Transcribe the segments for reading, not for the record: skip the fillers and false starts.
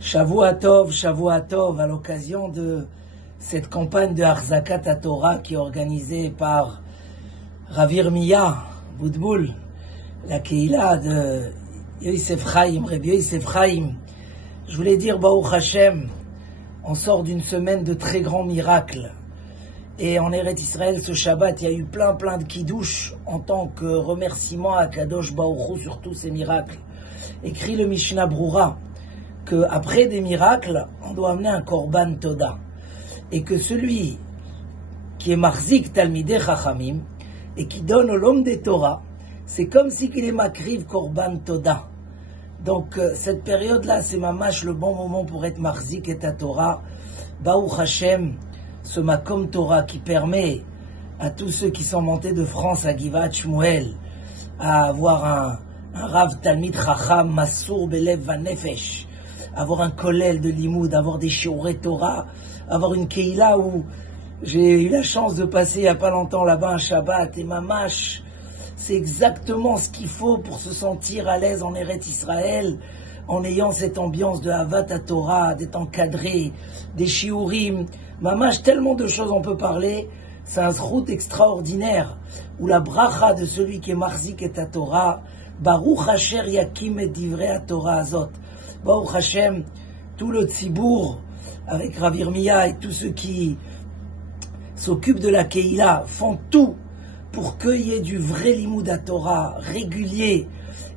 Shavua Tov, à l'occasion de cette campagne de Harzakat Torah qui est organisée par Rav Yirmiya Boudboul, la Keila de Yosef Chaim, Rabbi Yosef Chaim. Je voulais dire, Baruch Hashem, on sort d'une semaine de très grands miracles. Et en Eretz Israël, ce Shabbat, il y a eu plein de kiddush en tant que remerciement à Kadosh Baruch Hu sur tous ces miracles. Écrit le Mishnah Brura qu'après des miracles, on doit amener un korban toda. Et que celui qui est marzik talmidei chachamim et qui donne au l'homme des Torah, c'est comme si qu'il est makriv korban toda. Donc cette période-là, c'est mamash le bon moment pour être marzik et ta Torah. Baruch Hashem, ce Makom Torah qui permet à tous ceux qui sont montés de France à Givat Shmuel à avoir un Rav Talmid Chacham Masour Belev Vanefesh, avoir un kollel de limoud, avoir des shiurei Torah, avoir une keila où j'ai eu la chance de passer il n'y a pas longtemps là-bas un Shabbat et mamash, c'est exactement ce qu'il faut pour se sentir à l'aise en Eretz Israël, en ayant cette ambiance de Havat Torah, d'être encadré, des shiurim, mamash, tellement de choses on peut parler. C'est un zchut extraordinaire où la bracha de celui qui est marzik et Torah, Baruch Asher Yakim et Divrei Torah Azot. Baruch Hashem, tout le tzibour avec Rav Yirmiya et tous ceux qui s'occupent de la Keila font tout pour qu'il y ait du vrai limoud à Torah régulier.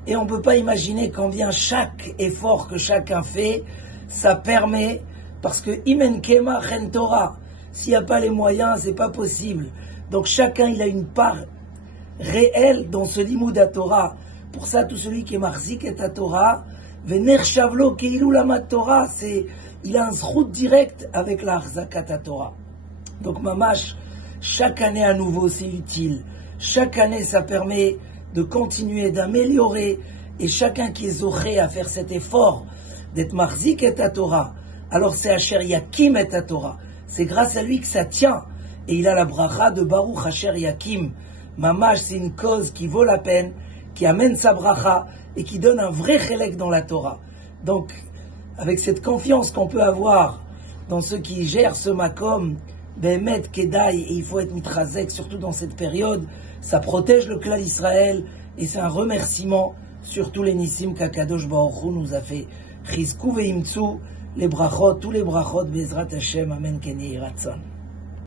Et on ne peut pas imaginer combien chaque effort que chacun fait, ça permet, parce que Imen Kema Chen Torah, s'il n'y a pas les moyens, c'est pas possible. Donc chacun, il a une part réelle dans ce limoud à Torah. Pour ça, tout celui qui est marzik et à Torah, Vener Shavlo Keilu Lamat Torah, il a un zchut direct avec la Harzakat Torah. Donc mamash, chaque année à nouveau, c'est utile. Chaque année, ça permet de continuer, d'améliorer. Et chacun qui est zoché à faire cet effort d'être marzik et à Torah, alors c'est Asher Yakim et à Torah. C'est grâce à lui que ça tient. Et il a la bracha de Baruch Asher Yakim. Mamash, c'est une cause qui vaut la peine, qui amène sa bracha et qui donne un vrai chélek dans la Torah. Donc, avec cette confiance qu'on peut avoir dans ceux qui gèrent ce makom, Behemet, Kedai, et il faut être mitrazek, surtout dans cette période, ça protège le clan Israël et c'est un remerciement sur tous les nissim qu'Akadosh Baruch Hu nous a fait. Chizku ve'imtsu, les brachot, tous les brachot, Bezrat Hashem, Amen, Ken Yehi Ratzon.